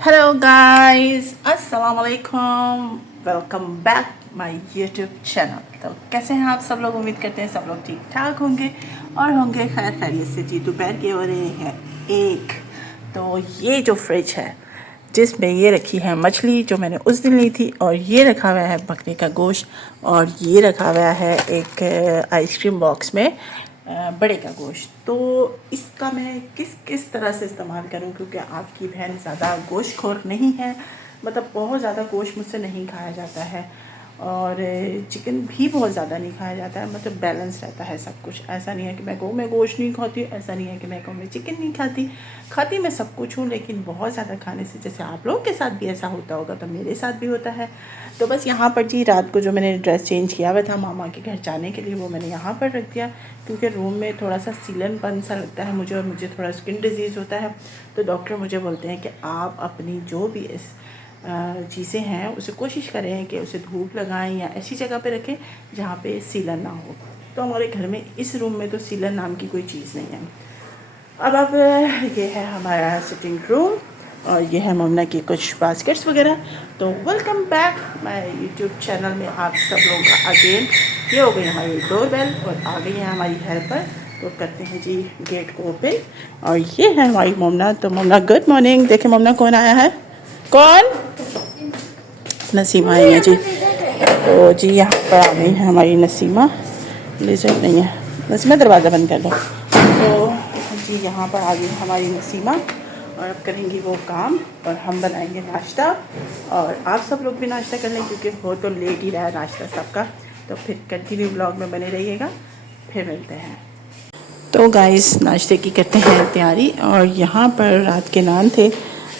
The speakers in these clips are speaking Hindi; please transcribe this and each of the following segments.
हेलो गाइस, अस्सलाम वालेकुम। Welcome back my YouTube channel. तो कैसे हैं आप सब लोग? उम्मीद करते हैं सब लोग ठीक ठाक होंगे और होंगे खैर खैरियत से। जी दोपहर के हो रहे हैं 1। तो ये जो फ्रिज है जिसमें ये रखी है मछली जो मैंने उस दिन ली थी, और ये रखा हुआ है बकरे का गोश्त, और ये रखा हुआ है एक आइसक्रीम बॉक्स में बड़े का गोश्त। तो इसका मैं किस किस तरह से इस्तेमाल करूं, क्योंकि आपकी बहन ज़्यादा गोश्तखोर नहीं है, मतलब बहुत ज़्यादा गोश्त मुझसे नहीं खाया जाता है, और चिकन भी बहुत ज़्यादा नहीं खाया जाता है। मतलब बैलेंस रहता है सब कुछ। ऐसा नहीं है कि मैं गोश्त नहीं खाती, ऐसा नहीं है कि मैं चिकन नहीं खाती मैं सब कुछ हूँ, लेकिन बहुत ज़्यादा खाने से, जैसे आप लोगों के साथ भी ऐसा होता होगा तो मेरे साथ भी होता है। तो बस यहाँ पर जी रात को जो मैंने ड्रेस चेंज किया हुआ था मामा के घर जाने के लिए, वो मैंने यहाँ पर रख दिया, क्योंकि रूम में थोड़ा सा सीलनपन सा लगता है मुझे, और मुझे थोड़ा स्किन डिजीज़ होता है। तो डॉक्टर मुझे बोलते हैं कि आप अपनी जो भी इस चीज़ें हैं उसे कोशिश करें कि उसे धूप लगाएं या ऐसी जगह पे रखें जहाँ पे सीलन ना हो। तो हमारे घर में इस रूम में तो सीलन नाम की कोई चीज़ नहीं है। अब ये है हमारा सिटिंग रूम, और ये है ममना की कुछ बास्केट्स वगैरह। तो welcome back my YouTube channel में आप सब लोगों का अगेन। ये हो गई हमारी डोरबेल और आ गई है हमारी हेल्पर। तो करते हैं जी गेट को ओपन, और ये है हमारी ममना। तो ममना गुड मॉर्निंग। देखें ममना कौन आया है, कौन? नसीमा आई है जी। तो जी यहाँ पर आ गई है हमारी नसीमा। लिजर्ड नहीं है, नसीमा दरवाज़ा बंद कर दो। तो जी यहाँ पर आ गई हमारी नसीमा, और अब करेंगी वो काम, और हम बनाएंगे नाश्ता, और आप सब लोग भी नाश्ता कर लें क्योंकि हो तो लेट ही रहा है नाश्ता सबका। तो फिर कंटिन्यू ब्लॉग में बने रहिएगा, फिर मिलते हैं। तो गाइस नाश्ते की करते हैं तैयारी, और यहाँ पर रात के नान थे।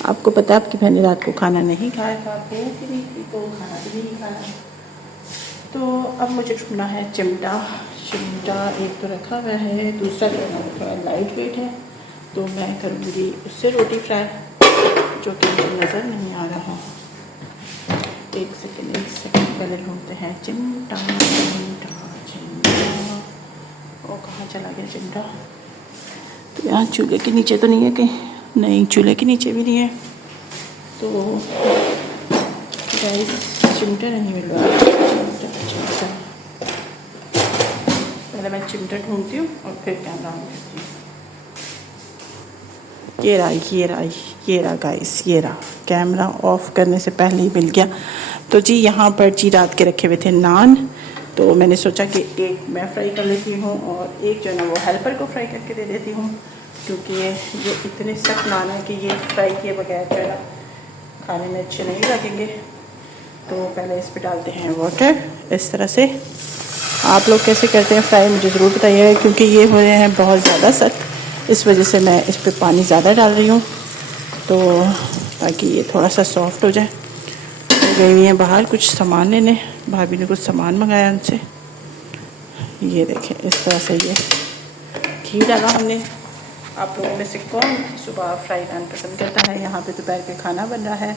आपको पता है आपकी बहन ने रात को खाना नहीं खाया था, भूख भी नहीं थी तो खाना भी नहीं खाया। तो अब मुझे ढूंढना है चिमटा। एक तो रखा हुआ है, दूसरा लेना थोड़ा लाइट वेट है, तो मैं करूँगी उससे रोटी फ्राई, जो कि मुझे नज़र नहीं आ रहा। एक सेकेंड पहले ढूंढते हैं चिमटा। वो कहाँ चला गया चिमटा? तो यहाँ चूल्हे के नीचे तो नहीं है कहीं? नहीं, चूल्हे के नीचे भी नहीं है। तो गाइस चिमटा नहीं मिल रहा। चिमटा पहले मैं चिमटा ढूंढती हूँ और फिर कैमरा ऑन करती हूँ। ये रहा गाइस, ये रहा। कैमरा ऑफ करने से पहले ही मिल गया। तो जी यहाँ पर जी रात के रखे हुए थे नान, तो मैंने सोचा कि एक मैं फ्राई कर लेती हूँ और एक जो है ना वो हेल्पर को फ्राई करके दे देती हूँ, क्योंकि ये इतने सख्त नान है कि ये फ्राई किए बगैर जो है ना खाने में अच्छे नहीं लगेंगे। तो पहले इस पर डालते हैं वाटर इस तरह से। आप लोग कैसे करते हैं फ्राई मुझे ज़रूर बताइएगा, क्योंकि ये हो रहे हैं बहुत ज़्यादा सख्त, इस वजह से मैं इस पर पानी ज़्यादा डाल रही हूँ, तो ताकि ये थोड़ा सा सॉफ्ट हो जाए। तो गई हुई हैं बाहर कुछ सामान लेने, भाभी ने कुछ सामान मंगाया उनसे। ये देखें इस तरह से ये घी डाला हमने। आप लोगों में से कौन सुबह फ्राई पैन पसंद करता है? यहाँ पे दोपहर के खाना बन रहा है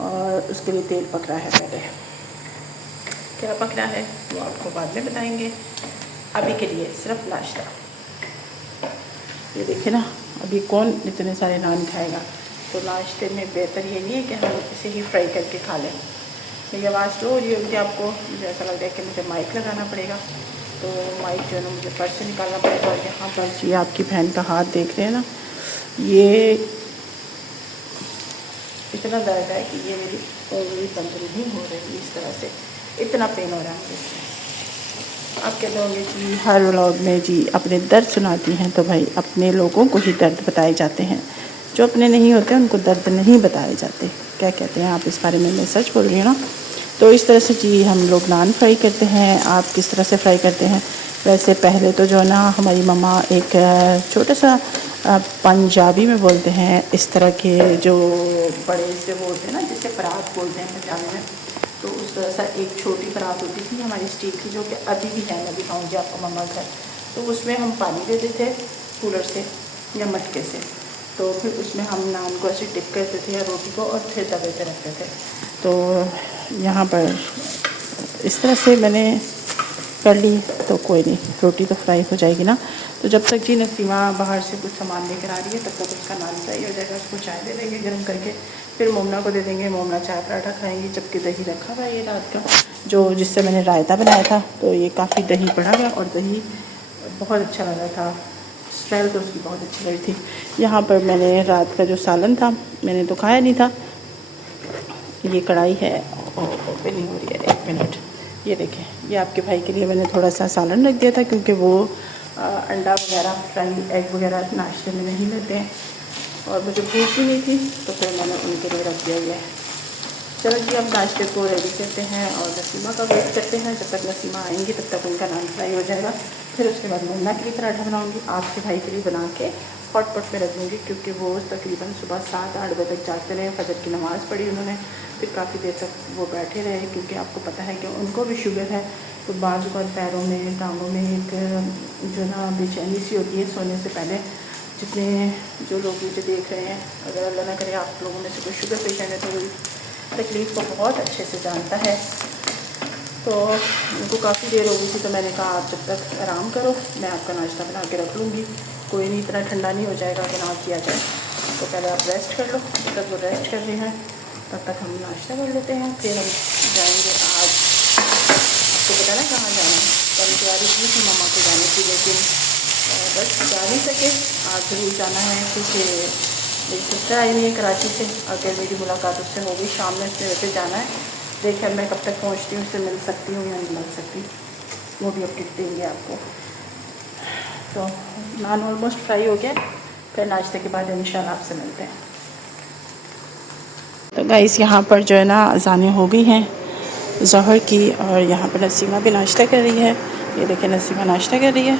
और उसके लिए तेल पक रहा है। पहले क्या पक रहा है वो आपको बाद में बताएंगे, अभी के लिए सिर्फ नाश्ता। ये देखिए ना, अभी कौन इतने सारे नान खाएगा, तो नाश्ते में बेहतर ये नहीं है कि हम इसे ही फ्राई करके खा लें। मेरी आवाज़ स्लो हो रही होगी आपको, मुझे ऐसा लग रहा है कि मुझे माइक लगाना पड़ेगा, तो माइक जो है ना मुझे पर्स से निकालना पड़ेगा। और यहाँ पर ये आपकी बहन का हाथ देख रहे हैं ना, ये इतना दर्द है कि ये मेरी उंगली बंद नहीं हो रही, इस तरह से इतना पेन हो रहा है मुझे। आप कहते होंगे कि हर व्लॉग में जी अपने दर्द सुनाती हैं, तो भाई अपने लोगों को ही दर्द बताए जाते हैं, जो अपने नहीं होते उनको दर्द नहीं बताए जाते। क्या कहते हैं आप इस बारे में? मैं सच बोल रही हूँ ना। तो इस तरह से जी हम लोग नान फ्राई करते हैं। आप किस तरह से फ्राई करते हैं? वैसे पहले तो जो है ना हमारी मम्मा एक छोटा सा पंजाबी में बोलते हैं इस तरह के जो बड़े से वो होते हैं ना, जिसे परात बोलते हैं पंजाबी में, तो उस तरह सा एक छोटी परात होती थी हमारी स्टील की, जो कि अभी भी है, मैं दिखाऊंगी आपको मम्मा घर। तो उसमें हम पानी देते थे कूलर से या मटके से, तो फिर उसमें हम नान को ऐसे डिप करते थे या रोटी को, और फिर तवे पे रखते थे। तो यहाँ पर इस तरह से मैंने कर ली, तो कोई नहीं, रोटी तो फ्राई हो जाएगी ना। तो जब तक जी नसीमा बाहर से कुछ सामान लेकर आ रही है तब तक उसका नान फ्राई हो जाएगा। उसको चाय दे देंगे गर्म करके, फिर मोमना को दे देंगे, मोमना चाय पराठा खाएंगी। जबकि दही रखा हुआ है ये रात का, जो जिससे मैंने रायता बनाया था, तो ये काफ़ी दही पड़ा गया और दही बहुत अच्छा लगा था, स्मेल तो उसकी बहुत अच्छी लगी थी। यहाँ पर मैंने रात का जो सालन था मैंने तो खाया नहीं था। ये कढ़ाई है ओपनिंग हो रही है, 1 मिनट। ये देखें, ये आपके भाई के लिए मैंने थोड़ा सा सालन रख दिया था, क्योंकि वो अंडा वगैरह, फ्राई एग वगैरह नाश्ते में नहीं लेते हैं और मुझे भूख भी नहीं थी, तो फिर मैंने उनके लिए रख दिया है। चलो जी, अब नाश्ते को रेडी करते हैं और नसीमा का वेट करते हैं। जब तक नसीमा आएंगी तब तक उनका नान फ्राई हो जाएगा। फिर उसके बाद मुन्ना के लिए पराठा बनाऊँगी, आपके भाई के लिए बना के हॉटपॉट में रख दूँगी, क्योंकि वो तकरीबन सुबह 7-8 बजे तक जागते रहे। फजर की नमाज़ पढ़ी उन्होंने, फिर काफ़ी देर तक वो बैठे रहे, क्योंकि आपको पता है कि उनको भी शुगर है। तो बाजू और पैरों में, टांगों में एक जो ना बेचैनी सी होती है सोने से पहले। जितने जो लोग मुझे देख रहे हैं, अगर अल्लाह ना करे आप लोगों में से कोई शुगर पेशेंट है, तो वो तकलीफ़ को बहुत अच्छे से जानता है। तो उनको काफ़ी देर हो गई थी, तो मैंने कहा आप जब तक आराम करो, मैं आपका नाश्ता बना के रख लूँगी। कोई नहीं, इतना ठंडा नहीं हो जाएगा अगर ना किया जाए, तो पहले आप रेस्ट कर लो। जब तक वो रेस्ट कर रहे हैं तब तक हम नाश्ता कर लेते हैं। फिर हम जाएंगे, आज आपको पता ना कहाँ जाना है। कल तैयारी की थी मामा को जाने की, लेकिन बस जा नहीं सके। आज ज़रूर जाना है, क्योंकि मेरी सिस्टर आई हुई है कराची से। अगर मेरी मुलाकात उससे हो गई शाम में, उससे वैसे जाना है। देखिए मैं कब तक पहुंचती हूँ, उससे मिल सकती हूँ या नहीं मिल सकती, वो भी अपडेट देंगे आपको। तो नान ऑलमोस्ट फ्राई हो गया, फिर नाश्ते के बाद इंशाल्लाह आपसे मिलते हैं। तो गाइस, यहाँ पर जो है ना अज़ानें हो गई हैं ज़ोहर की, और यहाँ पर नसीमा भी नाश्ता कर रही है। ये देखिए, नसीमा नाश्ता कर रही है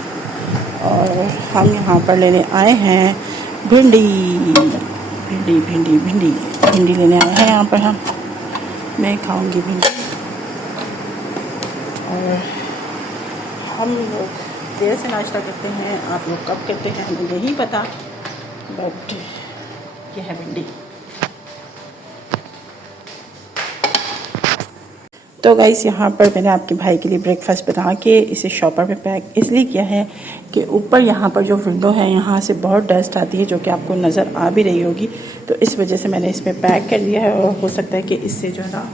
और हम यहाँ पर लेने आए हैं भिंडी भिंडी भिंडी भिंडी भिंडी लेने आए हैं यहाँ पर हम। मैं खाऊंगी भिंडी। और हम लोग देर से नाश्ता करते हैं, आप लोग कब करते हैं हमें नहीं पता, बट ये है भिंडी। तो गाइस, यहाँ पर मैंने आपके भाई के लिए ब्रेकफास्ट बना के इसे शॉपर में पैक इसलिए किया है कि ऊपर यहाँ पर जो विंडो है, यहाँ से बहुत डस्ट आती है, जो कि आपको नज़र आ भी रही होगी। तो इस वजह से मैंने इसमें पैक कर दिया है, और हो सकता है कि इससे जो है ना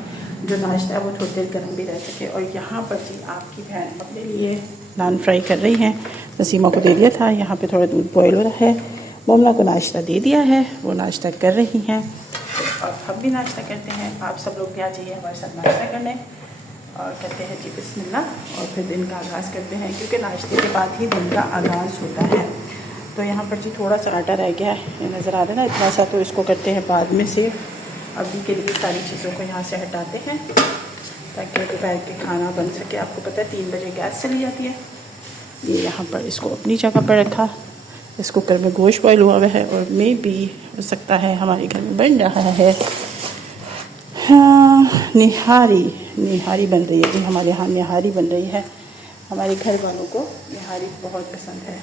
जो नाश्ता है वो थोड़ी देर गर्म भी रह सके। और यहाँ पर जी आपकी बहन अपने लिए नान फ्राई कर रही हैं। नसीमा को दे दिया था, यहाँ पे थोड़ा दूध बॉयल हो रहा है। मोमना को नाश्ता दे दिया है, वो नाश्ता कर रही हैं। तो अब हम भी नाश्ता करते हैं। आप सब लोग भी आ जाइए हमारे साथ नाश्ता करने, और करते हैं जी बिस्मिल्लाह, और फिर दिन का आगाज़ करते हैं, क्योंकि नाश्ते के बाद ही दिन का आगाज़ होता है। तो यहाँ पर जी थोड़ा सा आटा रह गया है, ये नज़र आ रहा है ना इतना सा, तो इसको करते हैं बाद में से। अभी के लिए सारी चीज़ों को यहाँ से हटाते हैं, ताकि दोपहर के खाना बन सके। आपको पता है 3 बजे गैस चली जाती है। ये यहाँ पर इसको अपनी जगह पर रखा। इस कुकर में गोश्त बॉयल हुआ हुआ है, और मे भी हो सकता है हमारे घर में बन रहा है हाँ निहारी बन रही है जी। हमारे यहाँ निहारी बन रही है। हमारे घर वालों को निहारी बहुत पसंद है।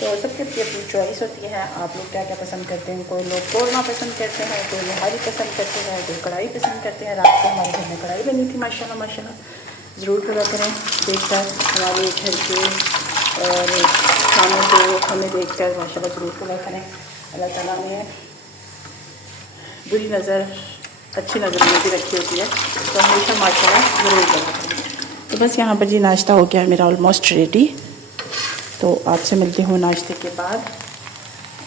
तो सबकी अपनी चॉइस होती है, आप लोग क्या क्या पसंद करते हैं। कोई लोग कौरमा पसंद करते हैं, कोई निहारी पसंद करते हैं, कोई कढ़ाई पसंद करते हैं। रात को हमारे घर में कढ़ाई बनी थी माशाल्लाह माशाल्लाह। ज़रूर पूरा करें देखकर हमारे घर के और खाने को हमें देखकर माशाल्लाह ज़रूर पूरा करें। अल्लाह ताला ने बुरी नज़र अच्छी नज़र में भी रखी होती है, तो हमेशा माशाल्लाह ज़रूर करें। तो बस यहाँ पर जी नाश्ता हो गया मेरा ऑलमोस्ट रेडी। तो आपसे मिलती हूँ नाश्ते के बाद,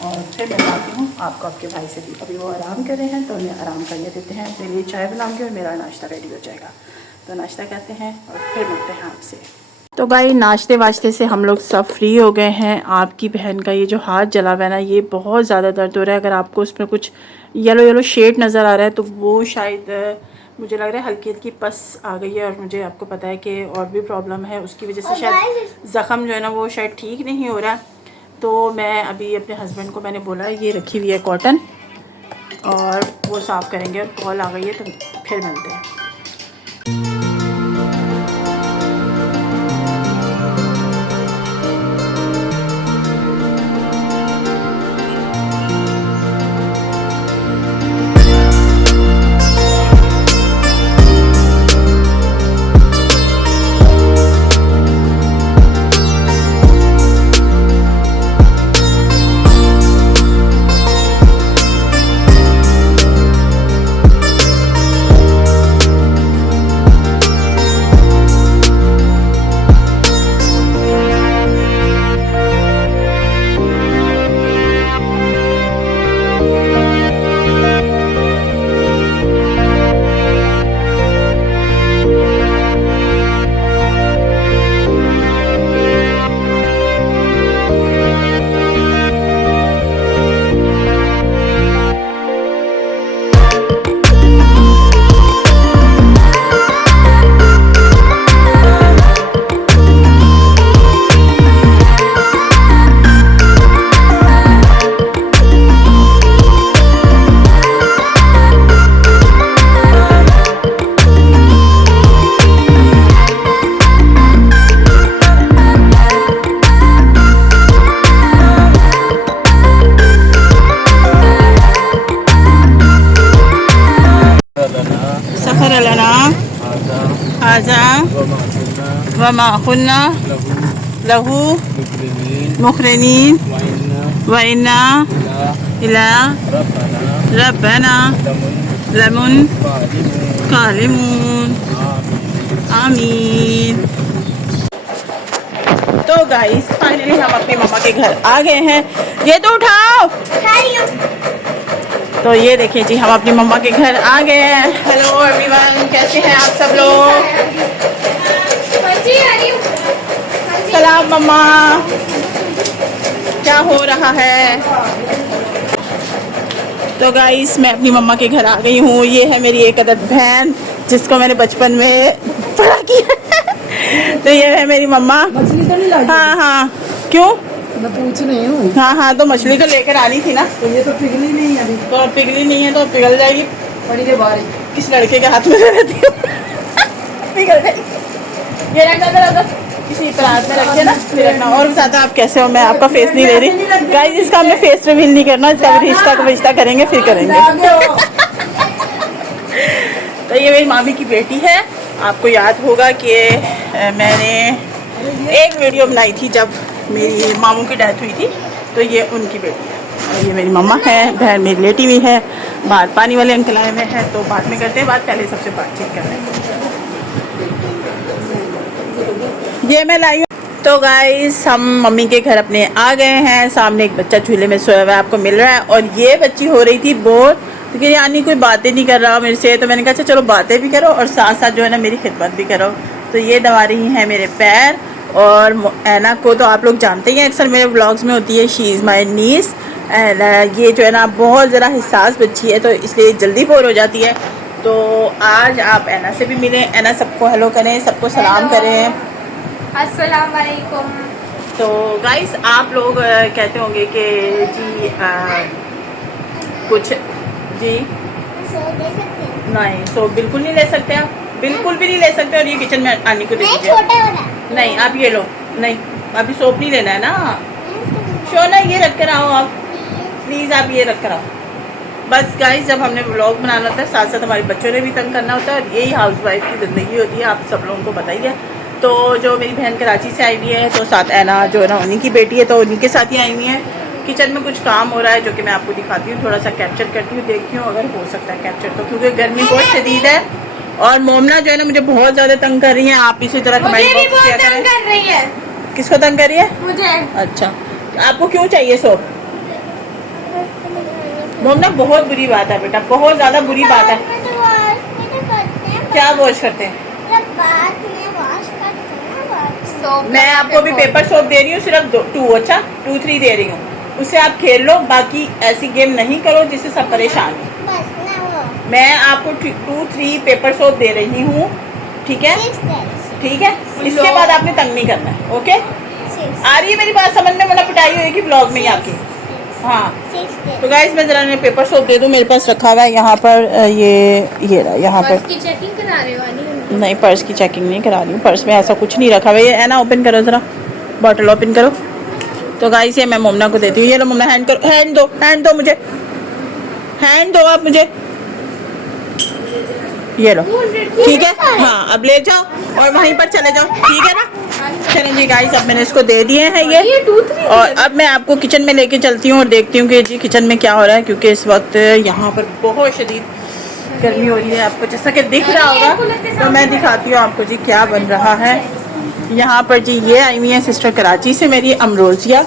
और फिर मिलाती हूँ आपको आपके भाई से भी। अभी वो आराम कर रहे हैं, तो उन्हें आराम करने देते हैं। मेरे लिए चाय बनाऊँगी और मेरा नाश्ता रेडी हो जाएगा। तो नाश्ता करते हैं और फिर मिलते हैं आपसे। तो भाई नाश्ते वाश्ते से हम लोग सब फ्री हो गए हैं। आपकी बहन का ये जो हाथ जला हुआ है ना, ये बहुत ज़्यादा दर्द हो रहा है। अगर आपको उसमें कुछ येलो येलो शेड नज़र आ रहा है, तो वो शायद मुझे लग रहा है हल्की हल्की पस आ गई है। और मुझे आपको पता है कि और भी प्रॉब्लम है, उसकी वजह से शायद ज़ख़म जो है ना वो शायद ठीक नहीं हो रहा। तो मैं अभी अपने हस्बैंड को मैंने बोला ये रखी हुई है कॉटन, और वो साफ़ करेंगे। और कॉल आ गई है, तो फिर मिलते हैं। हाजा वमा कुन्ना लहू मुकरिनीन व इन्ना इला रब्बना लमुन कालिमून आमीन। तो गाइस फाइनली हम अपनी मम्मा के घर आ गए हैं। ये तो उठाओ। तो ये देखिए जी, हम अपनी मम्मा के घर आ गए हैं। हेलो एवरीवन, कैसे हैं आप सब लोग? सलाम मम्मा, क्या हो रहा है? तो गाइस मैं अपनी मम्मा के घर आ गई हूँ। ये है मेरी एक अदद बहन जिसको मैंने बचपन में पढ़ा किया। तो ये है मेरी मम्मा। मछली तो नहीं लागी? हाँ हाँ, क्यों? मैं पूछ रही हूँ। हाँ हाँ, तो मछली को लेकर आनी थी ना। तो ये तो पिघली नहीं है अभी। तो अब पिघली नहीं है तो पिघल जाएगी। बड़ी के बारे किस लड़के के हाथ में दे देती हूँ। पिघल जाएगी। ये रखना जरा, किसी पर हाथ में रखिए ना, फिर रखना। और ज्यादा आप कैसे हो? मैं आपका फेस नहीं ले रही गाइस, इसका हमने फेस रिवील नहीं करना, इसका रिश्ता करेंगे फिर करेंगे। तो ये मेरी मामी की बेटी है। आपको याद होगा कि मैंने एक वीडियो बनाई थी जब मेरी मामू की डेथ हुई थी, तो ये उनकी बेटी है। और ये मेरी मम्मा है, बहन मेरी लेटी हुई है, बाहर पानी वाले अंकल आए हुए हैं। तो बाद में करते हैं बात, पहले सबसे बातचीत कर रहे हैं। ये मैं लाई हूँ। तो गाइस हम मम्मी के घर अपने आ गए हैं। सामने एक बच्चा झूले में सोया हुआ आपको मिल रहा है, और ये बच्ची हो रही थी बोर, क्योंकि यानी कोई बातें नहीं कर रहा मेरे से। तो मैंने कहा चलो बातें भी करो और साथ साथ जो है ना मेरी खिदमत भी करो। तो ये दबा रही हैं मेरे पैर। और ऐना को तो आप लोग जानते ही हैं, अक्सर मेरे व्लॉग्स में होती है, she is my niece. And ये जो है ना बहुत ज़रा हिसास बच्ची है, तो इसलिए जल्दी बोर हो जाती है। तो आज आप ऐना से भी मिलें। ऐना सबको हेलो करें, सबको सलाम करें। अस्सलाम वालेकुम। तो गाइस आप लोग कहते होंगे कि जी कुछ जी नहीं, सो बिल्कुल नहीं ले सकते आप, बिल्कुल भी नहीं ले सकते। और ये किचन में आने को दे दीजिए। नहीं आप ये लो, नहीं अभी सोप नहीं लेना है ना। शो ना, ये रख कर आओ आप प्लीज़, आप ये रख कर आओ बस। गाइस जब हमने व्लॉग बनाना होता है, साथ साथ हमारे बच्चों ने भी तंग करना होता है, और यही हाउसवाइफ की ज़िंदगी होती है, आप सब लोगों को बताइए। तो जो मेरी बहन कराची से आई हुई है, तो साथ ऐना जो है ना उन्हीं की बेटी है, तो उन्हीं के साथ ही आई हुई है। किचन में कुछ काम हो रहा है जो कि मैं आपको दिखाती हूँ, थोड़ा सा कैप्चर करती हूँ, देखती हूँ अगर हो सकता है कैप्चर, तो क्योंकि गर्मी बहुत शदीद है। और मोमना जो है ना मुझे बहुत ज़्यादा तंग कर रही है। आप इसी तरह कमेंट बॉक्स किया करें। कर रही है। किसको तंग कर रही है? मुझे। अच्छा, आपको क्यों चाहिए सोप? मोमना बहुत बुरी बात है बेटा, बहुत ज़्यादा बुरी बात है। क्या वॉश करते हैं? मैं आपको अभी पेपर सोप दे रही हूँ, सिर्फ 2-3 दे रही हूँ, उससे आप खेल लो। बाकी ऐसी गेम नहीं करो जिससे सब परेशान हो। मैं आपको 2-3 पेपर सोप दे रही हूँ, ठीक है? ठीक है, इसके बाद आपने तंग नहीं करना है। ओके, आ रही है मेरी बात समझ में? मतलब पिटाई होगी ब्लॉग में ही आपकी। हाँ तो गाइस मैं जरा पेपर सोप दे दूँ, मेरे पास रखा हुआ है यहाँ पर। ये रहा यहाँ पर। की चेकिंग कराने वाली हूँ। नहीं, पर्स की चेकिंग नहीं करा रही हूँ, पर्स में ऐसा कुछ नहीं रखा हुआ है ना। ओपन करो ज़रा, बॉटल ओपन करो। तो गाइस ये मैं मोमना को देती हूँ। ये लो मोमना, हैंड करो, हैंड दो मुझे, हैंड दो आप मुझे, ये लो ठीक है। हाँ अब ले जाओ और वहीं पर चले जाओ, ठीक है ना? चलें जी गाइस, अब मैंने इसको दे दिए हैं ये। और अब मैं आपको किचन में लेके चलती हूँ और देखती हूँ कि जी किचन में क्या हो रहा है, क्योंकि इस वक्त यहाँ पर बहुत शदीद गर्मी हो रही है। आपको जैसा कि दिख रहा होगा, तो मैं दिखाती हूँ आपको जी क्या बन रहा है यहाँ पर। जी ये आई हुई है सिस्टर कराची से मेरी, अमरोजिया,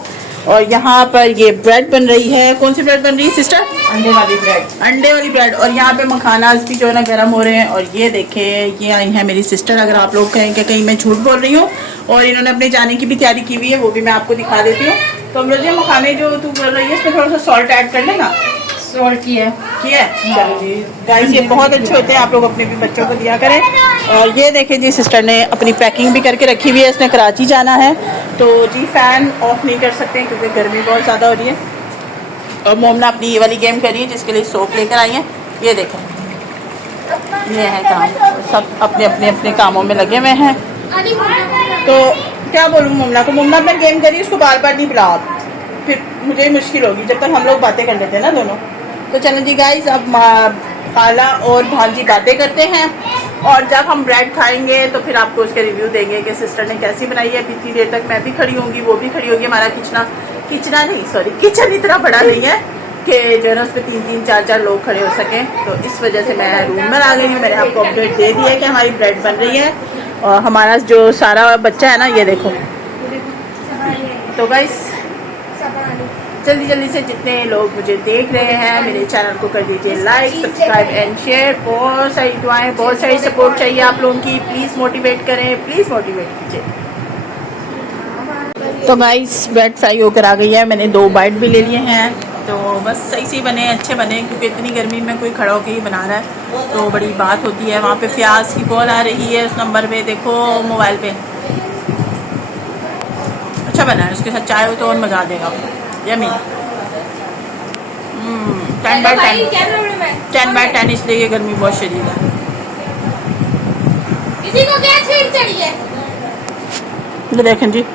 और यहाँ पर ये ब्रेड बन रही है। कौन सी ब्रेड बन रही है सिस्टर? अंडे वाली ब्रेड। अंडे वाली ब्रेड। और यहाँ पे मखानाज भी जो है ना गर्म हो रहे हैं। और ये देखें, ये आई है मेरी सिस्टर। अगर आप लोग कहें कि कहीं मैं झूठ बोल रही हूँ, और इन्होंने अपने जाने की भी तैयारी की हुई है, वो भी मैं आपको दिखा देती हूँ। तो अमरोजिया मखाने जो तू बोल रही है, इसमें थोड़ा सा सॉल्ट ऐड कर लेना। सॉल्ट किया चलो जी गाइस, ये बहुत अच्छे होते हैं, आप लोग अपने भी बच्चों को दिया करें। और ये देखें जी, सिस्टर ने अपनी पैकिंग भी करके रखी हुई है, इसने कराची जाना है। तो जी फ़ैन ऑफ नहीं कर सकते हैं क्योंकि गर्मी बहुत ज़्यादा हो रही है। और मोमना अपनी ये वाली गेम करी है जिसके लिए सोप लेकर आई है। ये देखें, ये है काम, सब अपने अपने अपने कामों में लगे हुए हैं। तो क्या बोलूँ मोमना को, मोमना अपना गेम करिए, उसको बार बार नहीं बुलाओ, फिर मुझे मुश्किल होगी जब तक हम लोग बातें कर लेते हैं ना दोनों। तो चलो जी गाइस, अब खाला और भांजी बातें करते हैं, और जब हम ब्रेड खाएंगे तो फिर आपको उसके रिव्यू देंगे कि सिस्टर ने कैसी बनाई है। इतनी देर तक मैं भी खड़ी होंगी, वो भी खड़ी होगी। हमारा किचन इतना बड़ा नहीं है कि जो है ना उस पर 3-3, 4-4 लोग खड़े हो सकें। तो इस वजह से मैं रूम में आ गई हूँ। मैंने आपको अपडेट दे दी है कि हमारी ब्रेड बन रही है, और हमारा जो सारा बच्चा है ना, ये देखो। तो गाइस जल्दी से जितने लोग मुझे देख रहे हैं, मेरे चैनल को कर दीजिए लाइक, सब्सक्राइब एंड शेयर। बहुत सारी दुआएं, बहुत सारी सपोर्ट चाहिए आप लोगों की। प्लीज़ मोटिवेट करें, प्लीज़ मोटिवेट कीजिए। तो गाइस ब्रेड फ्राई होकर आ गई है, मैंने 2 बाइट भी ले लिए हैं। तो बस सही बने, अच्छे बने, क्योंकि इतनी गर्मी में कोई खड़ा होकर ही बना रहा है तो बड़ी बात होती है। वहाँ पे फ्याज की कॉल आ रही है उस नंबर पे, देखो मोबाइल पे। अच्छा बना है, उसके साथ चाय हो तो और मज़ा आ देगा। यम्मी। 10/10 इसलिए ये गर्मी बहुत शदीद है। किसी को क्या छींक चढ़ी है? ये देखें जी,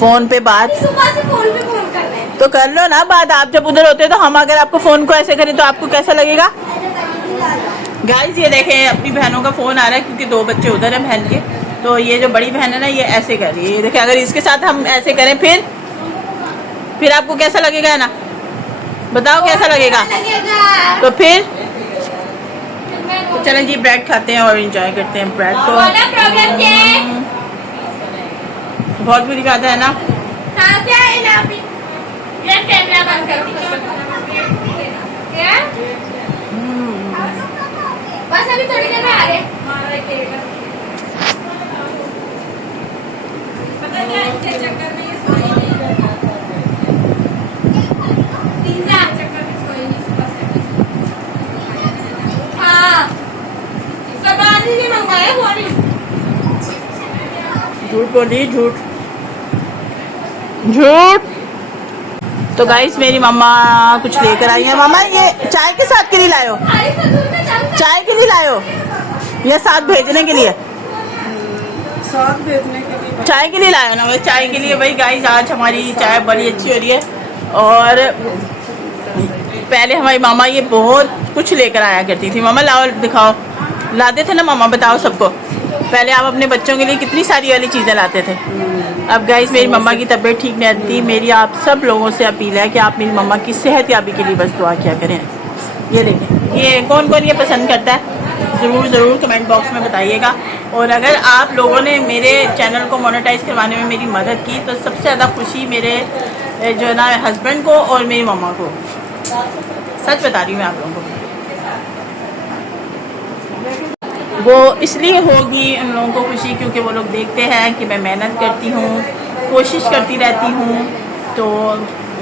फोन पे बात सुबह से फोन पे फोन कर रहे हैं। तो कर लो ना बात। आप जब उधर होते हैं तो हम अगर आपको फोन को ऐसे करें तो आपको कैसा लगेगा? गाइस ये देखें, अपनी बहनों का फोन आ रहा है, क्योंकि 2 बच्चे उधर हैं बहन के। तो ये जो बड़ी बहन है ना, ये ऐसे कर रही है। ये देखें, अगर इसके साथ हम ऐसे करें फिर आपको कैसा लगेगा ना? बताओ कैसा लगेगा? तो फिर तो चलें जी, ब्रेड खाते हैं और एंजॉय करते हैं ब्रेड को। बहुत बुरी बात है ना। हाँ क्या है ना, अभी ये कैमरा बंद कर क्या? बस अभी थोड़ी देर में आ गए। पता क्या इनके चक्कर में ये सोई नहीं, पिज़्ज़ा चक्कर में सोई नहीं सुबह से। हाँ सामान ही नहीं मंगवाया हुआ नहीं। झूठ बोली, झूठ। तो गाइस मेरी मम्मा कुछ लेकर आई है। मामा ये चाय के साथ के लिए लाए हो? चाय के लिए लाए हो या साथ भेजने के लिए? साथ भेजने के लिए। चाय के लिए लाया ना? बस चाय के लिए। भाई गाइस आज हमारी चाय बड़ी अच्छी हो रही है, और पहले हमारी मामा ये बहुत कुछ लेकर आया करती थी। मामा लाओ, दिखाओ। लाते थे ना मामा, बताओ सबको। पहले आप अपने बच्चों के लिए कितनी सारी वाली चीज़ें लाते थे। अब गाइस मेरी मम्मा की तबीयत ठीक नहीं रहती। मेरी आप सब लोगों से अपील है कि आप मेरी मम्मा की सेहत याबी के लिए बस दुआ किया करें। ये देखें, ये कौन कौन ये पसंद करता है, ज़रूर कमेंट बॉक्स में बताइएगा। और अगर आप लोगों ने मेरे चैनल को मोनेटाइज करवाने में मेरी मदद की तो सबसे ज़्यादा खुशी मेरे जो है ना हस्बैंड को और मेरी मम्मा को। सच बता रही हूँ मैं आप लोगों को। वो इसलिए होगी उन लोगों को खुशी, क्योंकि वो लोग देखते हैं कि मैं मेहनत करती हूँ, कोशिश करती रहती हूँ। तो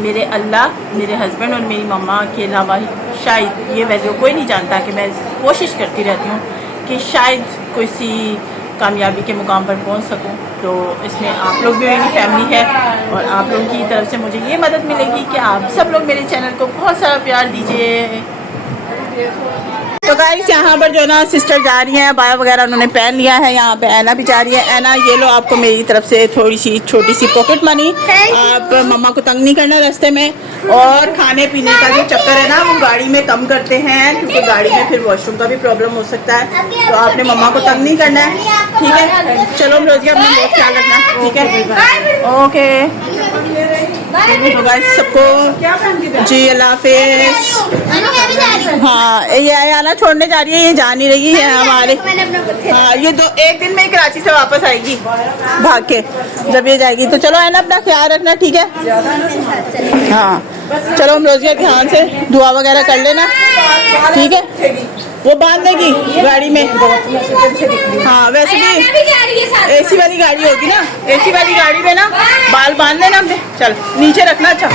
मेरे अल्लाह, मेरे हस्बैंड और मेरी मम्मा के अलावा शायद ये वैल्यू कोई नहीं जानता कि मैं कोशिश करती रहती हूँ कि शायद किसी कामयाबी के मुकाम पर पहुँच सकूँ। तो इसमें आप लोग भी मेरी फैमिली है, और आप लोगों की तरफ से मुझे ये मदद मिलेगी कि आप सब लोग मेरे चैनल को बहुत सारा प्यार दीजिए। तो गाइस यहाँ पर जो है ना सिस्टर जा रही हैं, बाया वगैरह उन्होंने पहन लिया है। यहाँ पे ऐना भी जा रही है। ऐना ये लो, आपको मेरी तरफ से थोड़ी सी छोटी सी पॉकेट मनी। आप मम्मा को तंग नहीं करना रास्ते में। और खाने पीने का जो चक्कर है ना, वो गाड़ी में कम करते हैं, क्योंकि गाड़ी में फिर वॉशरूम का भी प्रॉब्लम हो सकता है। तो आपने मम्मा को तंग नहीं करना है, ठीक है? चलो रोज़ अपना बहुत ख्याल रखना, ठीक है? ओके तो गाइस सबको जी अल्लाह हाफिज़। हाँ ये आना छोड़ने जा रही है, ये जा नहीं रही है हमारे। हाँ ये एक दिन में ही कराची से वापस आएगी भाग के, जब ये जाएगी। तो चलो है ना, अपना ख्याल रखना, ठीक है? हाँ चलो हम रोज़ ध्यान से दुआ वगैरह कर लेना, ठीक है? वो बांध देगी गाड़ी में। हाँ वैसे भी एसी वाली गाड़ी होगी ना, एसी वाली गाड़ी में ना बाल बांध लेना अपने। चल नीचे रखना, अच्छा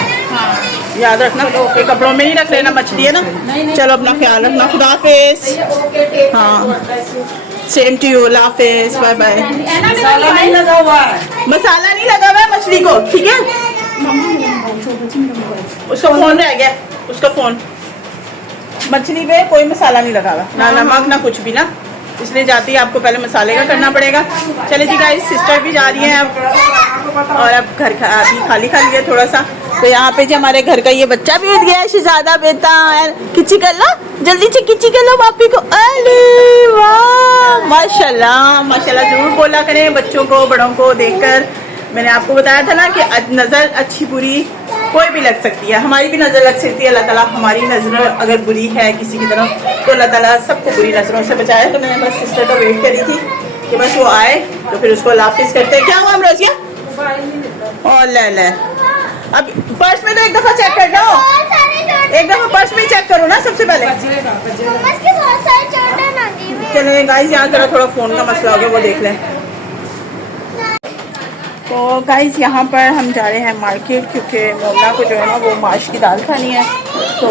याद रखना, कोई कपड़ों में नहीं रख लेना, मछली है ना। चलो अपना ख्याल रखना, खुदा हाफिज़। हाँ सेम टू यू, अल्लाह हाफिज़, बाय बाय। मसाला नहीं लगा हुआ है, मसाला नहीं लगा हुआ है मछली को, ठीक है? उसका फोन रह गया, उसका फोन। मछली पे कोई मसाला नहीं लगा हुआ, ना नमक ना कुछ भी ना, इसलिए जाती है आपको पहले मसाले का करना पड़ेगा। चले जी गाइस, सिस्टर भी जा रही हैं अब, और अब घर अभी खाली खाली है थोड़ा सा, तो यहाँ पे जी हमारे घर का ये बच्चा भी उठ गया है, शहजादा बेटा। किची कर लो जल्दी से, किची कर लो पापी को। अरे वाह, माशाल्लाह माशाल्लाह। जरूर बोला करें बच्चों को, बड़ों को देखकर। मैंने आपको बताया था ना कि नज़र अच्छी बुरी कोई भी लग सकती है, हमारी भी नज़र लग सकती है। अल्लाह ताला हमारी नज़र अगर बुरी है किसी की तरफ तो अल्लाह ताला सबको बुरी नज़रों से बचाए। तो मैंने बस सिस्टर का वेट करी थी कि बस वो आए तो फिर उसको लाफिज करते हैं। क्या हुआ अमरोजिया? और ले अब पर्स में तो एक दफ़ा चेक कर लो, एक दफ़ा पर्स में चेक करो ना सबसे पहले। चलो गाइस, यहाँ जरा थोड़ा फ़ोन का मसला हो गया, वो देख लें। तो गाइस यहाँ पर हम जा रहे हैं मार्केट, क्योंकि मोमना को जो है ना वो माश की दाल खानी है। तो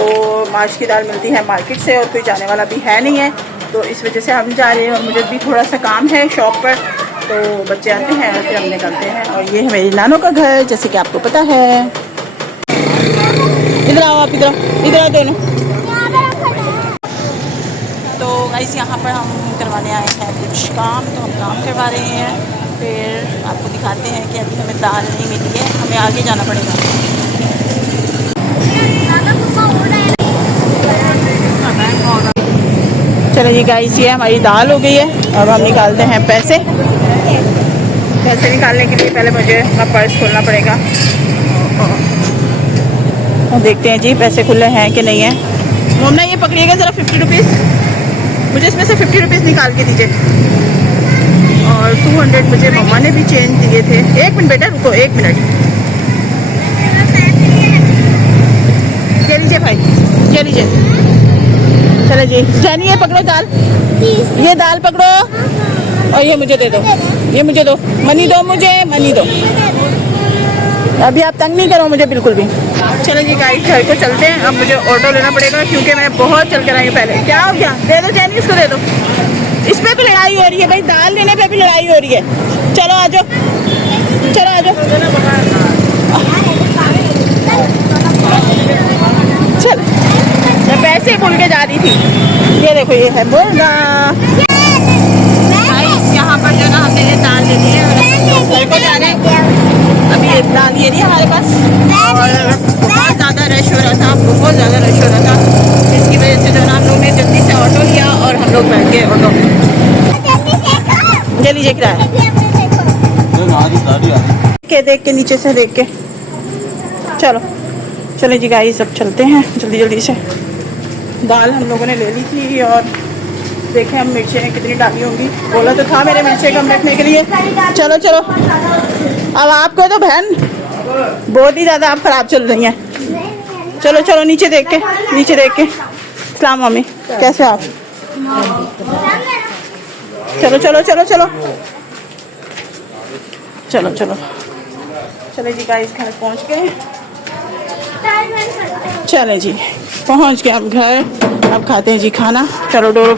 माश की दाल मिलती है मार्केट से और कोई जाने वाला भी है नहीं है, तो इस वजह से हम जा रहे हैं। और मुझे भी थोड़ा सा काम है शॉप पर, तो बच्चे आते हैं और फिर हम निकलते हैं। और ये है मेरी नानों का घर, जैसे कि आपको पता है। इधर आओ आप, इधर आओ दोनों। तो गाइस यहाँ पर हम करवाने आए हैं कुछ काम, तो हम काम करवा रहे हैं। फिर आपको दिखाते हैं कि अभी हमें दाल नहीं मिली है, हमें आगे जाना पड़ेगा। चलो जी गाइस, ये हमारी दाल हो गई है। अब हम निकालते हैं पैसे। पैसे निकालने के लिए पहले मुझे अपना पर्स खोलना पड़ेगा और देखते हैं जी पैसे खुले हैं कि नहीं है। मोमना ये पकड़िएगा ज़रा 50 रुपीज़, मुझे इसमें से 50 रुपीज़ निकाल के दीजिए। और 200 मुझे मम्मा ने भी चेंज दिए थे। एक मिनट बेटा रुको, एक मिनट। ये लीजिए भाई, ये लीजिए। चलो जी जानी, ये पकड़ो दाल, ये दाल पकड़ो और ये मुझे दे दो, ये मुझे दो। मनी दो, मुझे मनी दो। अभी आप तंग नहीं करो मुझे बिल्कुल भी। चलो जी गाइस, घर को चलते हैं। अब मुझे ऑटो लेना पड़ेगा क्योंकि मैं बहुत चल कर आई हूँ पहले। क्या हो गया? दे दो जैनी, इसको दे दो। इस पे भी लड़ाई हो रही है भाई, दाल लेने पे भी लड़ाई हो रही है। चलो आ जाओ, चलो आ जाओ। चल, मैं पैसे भूल के जा रही थी। ये देखो, ये है मुर्गा। यहाँ पर जो ना हमने दाल ले ली है और घर को जा रहे हैं। अभी ये दाल ये नहीं हमारे पास, और बहुत ज़्यादा रश हो रहा था, बहुत ज़्यादा रश हो रहा था। इसकी वजह से जो ना हम लोग ने जल्दी से ऑटो लिया और हम लोग बैठ गए ऑटो में। जल्दी देख रहा है, देख के नीचे से देख के। चलो चलो जी गाइस, अब चलते हैं जल्दी जल्दी से। दाल हम लोगों ने ले ली थी और देखें हम मिर्चें कितनी डाली होंगी। बोला तो था मेरे मिर्चें कम रखने के लिए। चलो चलो, अब आपको तो बहन बहुत ही ज़्यादा आप ख़राब चल रही हैं। चलो चलो नीचे देख के, नीचे देख के। सलाम मम्मी, कैसे आप? चलो चलो चलो चलो चलो चलो चलो जी गाइस, घर पहुंच गए। चले जी, पहुंच गए हम घर। अब खाते हैं जी खाना। चलो डोरो,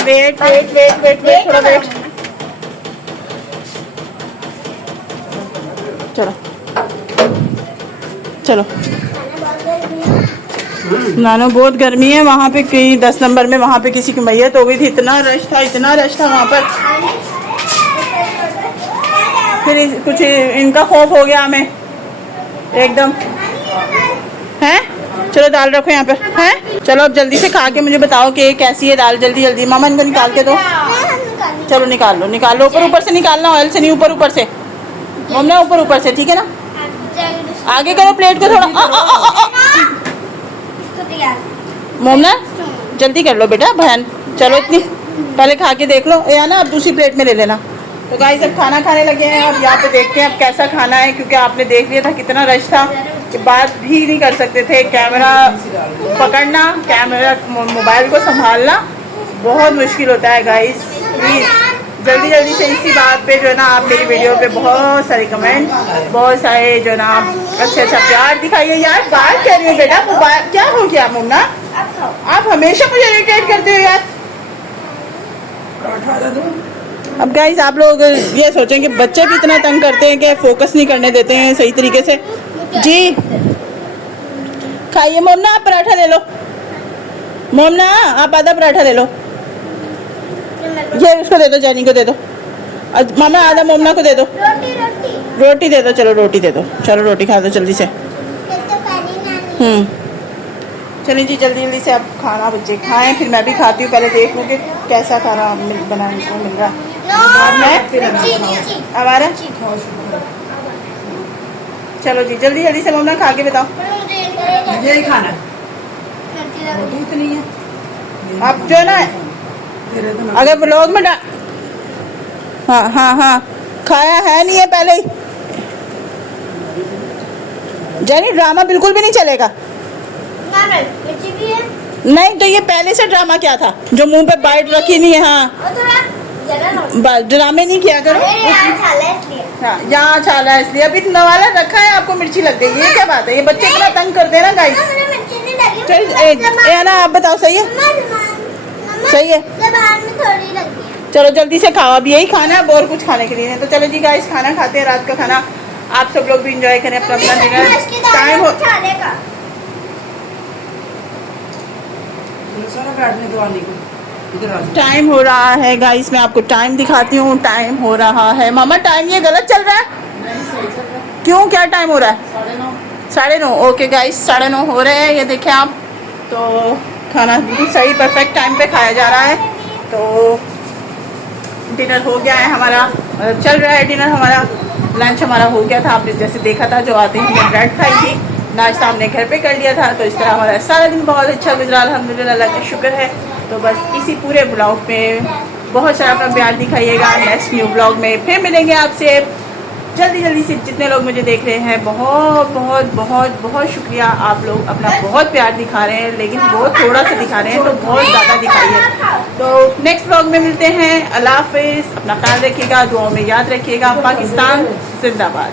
wait wait wait wait wait, थोड़ा वेट। चलो चलो। नानो बहुत गर्मी है वहाँ पे, कहीं 10 नंबर में वहाँ पे किसी की मैयत हो गई थी। इतना रश था, इतना रश था वहाँ पर। फिर कुछ इनका खौफ हो गया हमें एकदम। हैं? चलो दाल रखो यहाँ पे। हैं? चलो अब जल्दी से खा के मुझे बताओ कि कैसी है दाल। जल्दी जल्दी मामा इनको निकाल के दो। चलो निकाल लो, निकाल लो। ऊपर ऊपर से निकालना, ऑयल से नहीं, ऊपर ऊपर से। मम्मी ऊपर ऊपर से, ठीक है ना? आगे करो प्लेट को थोड़ा। मोमना जल्दी कर लो बेटा बहन। चलो इतनी पहले खा के देख लो या ना, अब दूसरी प्लेट में ले लेना। तो गाइस अब खाना खाने लगे हैं। अब यहाँ पे देखते हैं अब कैसा खाना है, क्योंकि आपने देख लिया था कितना रश था कि बात भी नहीं कर सकते थे। कैमरा पकड़ना, कैमरा मोबाइल को संभालना बहुत मुश्किल होता है गाइस। प्लीज़ जल्दी जल्दी से इसी बात पे जो है ना आप मेरी वीडियो पे बहुत सारे कमेंट, बहुत सारे जो ना अच्छा अच्छा प्यार दिखाइए। यार बात कर रही हो बेटा, मोबाइल क्या हो गया मुन्ना? आप हमेशा मुझे इरिटेट करते हो यार। अब गाइस आप लोग ये सोचें कि बच्चे भी इतना तंग करते हैं कि फोकस नहीं करने देते हैं सही तरीके से। जी खाइए मोमना, आप पराठा ले लो। मोमना आप आधा पराठा ले लो। ये उसको दे दो, जैनी को दे दो। मामा आधा मोमना को दे दो, रोटी रोटी रोटी दे दो, चलो रोटी दे दो, चलो रोटी खा दो जल्दी से। चलिए जी जल्दी जल्दी से आप खाना बच्चे खाएं, फिर मैं भी खाती हूँ। पहले देख लूँ कि कैसा खाना बनाने को मिल रहा है हमारा। चलो जी जल्दी जल्दी से मम्मा खा के बताओ। यही खाना रोटी इतनी है आप जो है ना तेरे तो अगर व्लॉग में हाँ हाँ हाँ खाया है नहीं है पहले ही। जानी ड्रामा बिल्कुल भी नहीं चलेगा। नहीं तो ये पहले से ड्रामा क्या था जो मुंह पे बाइट रखी नहीं है। हाँ बस ड्रामे नहीं किया करो। हाँ यहाँ छाला है इसलिए अभी नवाला रखा है, आपको मिर्ची लग गई। ये क्या बात है, ये बच्चे इतना तंग करते हैं ना गाइस। चल ये ना आप बताओ सही है, सही है। चलो जल्दी से खाओ, अब यही खाना है, और कुछ खाने के लिए नहीं। तो चलो जी गाइस खाना खाते हैं, रात का खाना। आप सब लोग भी इंजॉय करें अपना अपना डिनर। टाइम हो सारा बैठने के वाली को इधर आ जाओ। टाइम हो रहा है गाइस, मैं आपको टाइम दिखाती हूँ। टाइम हो रहा है मामा, टाइम ये गलत चल रहा है क्यों? क्या टाइम हो रहा है? 9:30। ओके गाइस 9:30 हो रहे हैं, ये देखें आप। तो खाना बिल्कुल सही परफेक्ट टाइम पे खाया जा रहा है। तो डिनर हो गया है हमारा, चल रहा है डिनर हमारा। लंच हमारा हो गया था, आपने जैसे देखा था, जो आते ही हमने ब्रेड खाई थी। नाश्ता हमने घर पे कर लिया था। तो इस तरह हमारा सारा दिन बहुत अच्छा गुजरा, अल्हम्दुलिल्लाह, अल्लाह का शुक्र है। तो बस इसी पूरे ब्लॉग में बहुत सारा अपना प्यार दिखाइएगा। नेक्स्ट न्यू ब्लॉग में फिर मिलेंगे आपसे जल्दी जल्दी से। जितने लोग मुझे देख रहे हैं बहुत बहुत बहुत बहुत शुक्रिया। आप लोग अपना बहुत प्यार दिखा रहे हैं, लेकिन बहुत थोड़ा सा दिखा रहे हैं, तो बहुत ज़्यादा दिखाइए। तो नेक्स्ट ब्लॉग में मिलते हैं। अल्लाह हाफिज़, अपना ख्याल रखिएगा, दुआओं में याद रखिएगा। पाकिस्तान जिंदाबाद।